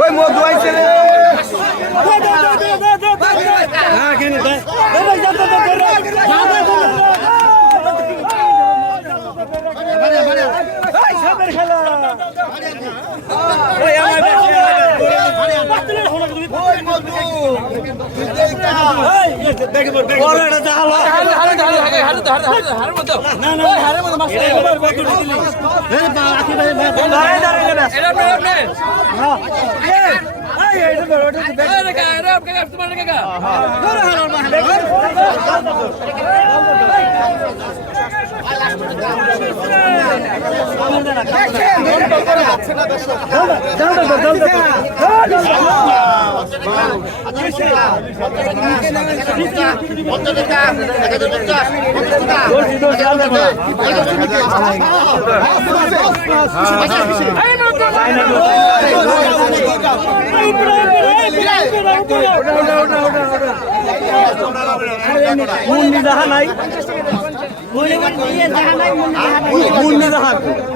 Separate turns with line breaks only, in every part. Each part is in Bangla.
ওই মধু আইছে রে। দেখেন মুন্নি দেখা নাই। মুন্নি দেখা হেরাই থাকেনি ওই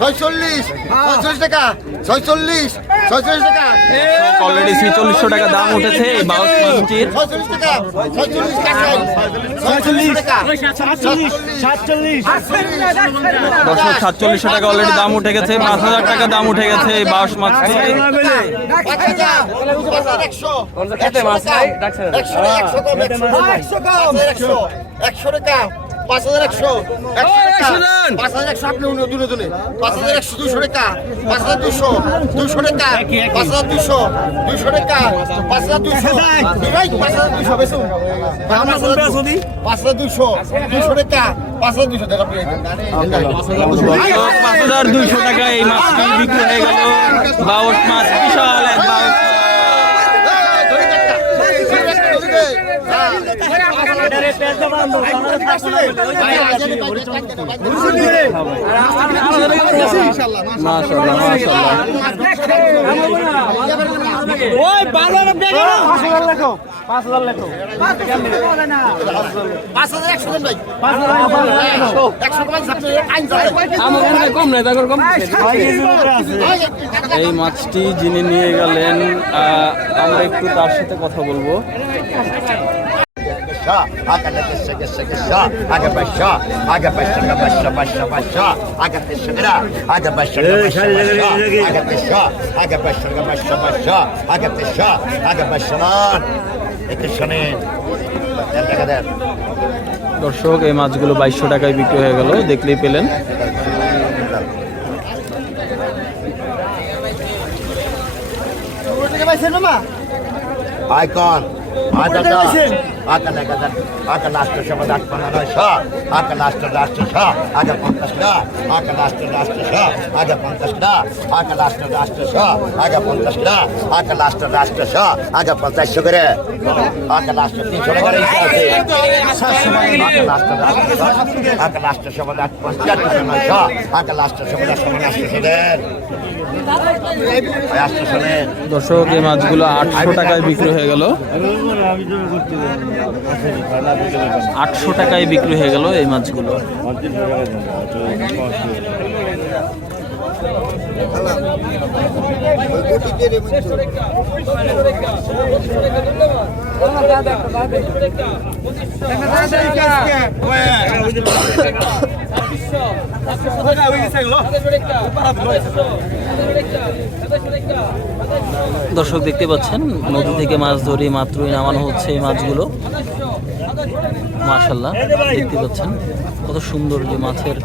ছয়চল্লিশ ছয়চল্লিশ টাকা ছয়চল্লিশ ছয়চল্লিশ টাকা।
অলরেডি ছেচল্লিশশো টাকা দাম উঠেছে এই বাউস মাছটির
ছয়চল্লিশ টাকা ছয়চল্লিশ টাকা ছয়চল্লিশ টাকা
সাতচল্লিশ সাতচল্লিশ।
দশশো সাতচল্লিশশো টাকা অলরেডি দাম উঠে গেছে পাঁচ হাজার টাকা দাম উঠে গেছে এই বাউস মাছটি
একশো টাকা, পাঁচ হাজার একশো পাঁচ হাজার একশো আপনি পাঁচ হাজার একশো দুশো টাকা পাঁচ হাজার দুশো দুশো টাকা পাঁচ হাজার দুশো দুশো টাকা পাঁচ হাজার দুশো ভাই পাঁচ হাজার দুশো বেশি পাঁচ হাজার পাঁচ হাজার দুশো দুশো টাকা পাঁচ হাজার দুশো টাকা
পাঁচ হাজার দুইশো টাকা এই মাছটি বিক্রি হয়ে গেল বাউস মাছ বিশাল এক বাউস কম নাই কম এই মাছটি যিনি নিয়ে গেলেন আমরা একটু তার সাথে কথা বলব। দর্শক এই মাছগুলো বাইশশো টাকায় বিক্রি হয়ে গেল দেখলেই পেলেন।
আইকন। আচ্ছা আচ্ছা আচ্ছা শ আচ্ছা শ আগে পঞ্চাশ টা আচ্ছা শ আগে পঞ্চাশ টা আচ্ছা শ আগে পঞ্চাশ টা আচ্ছা শ আগে করে আচ্ছা তিনশো টাকা আচ্ছা আচ্ছা আট পঞ্চাশ শ আচ্ছা আট
দর্শক এই মাছগুলো আটশো টাকায় বিক্রি হয়ে গেল আটশো টাকায় বিক্রি হয়ে গেল এই মাছগুলো। দর্শক দেখতে পাচ্ছেন নদী থেকে মাছ ধরে মাত্রই নামানো হচ্ছে এই মাছগুলো। মাশাল্লাহ দেখতে পাচ্ছেন কত সুন্দর যে মাছের।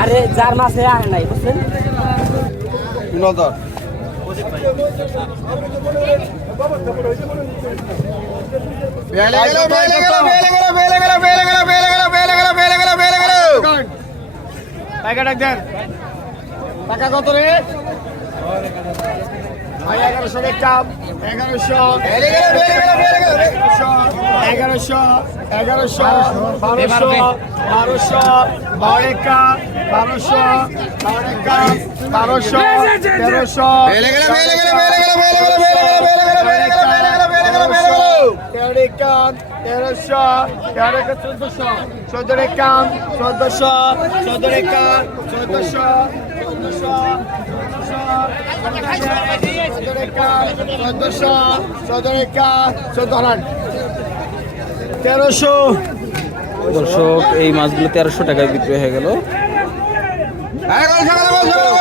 আর যার মাসে আর নাই বুঝছেন?
টাকা কত রে এগারোশো দেখতাম এগারোশো এগারোশো এগারোশো বারোশো বারোশো বারোকা বারোশো বারোশো তেরোশো তেরোশো চোদ্দশো চোদ্দ রেখান চোদ্দশো চোদ্দ রেখা চোদ্দশো চোদ্দশো চোদ্দ রেখা চোদ্দশো চোদ্দ রেখা চোদ্দ হাজার তেরোশো
দর্শক এই মাছগুলো তেরোশো টাকায় বিক্রি হয়ে গেল
পনেরোশো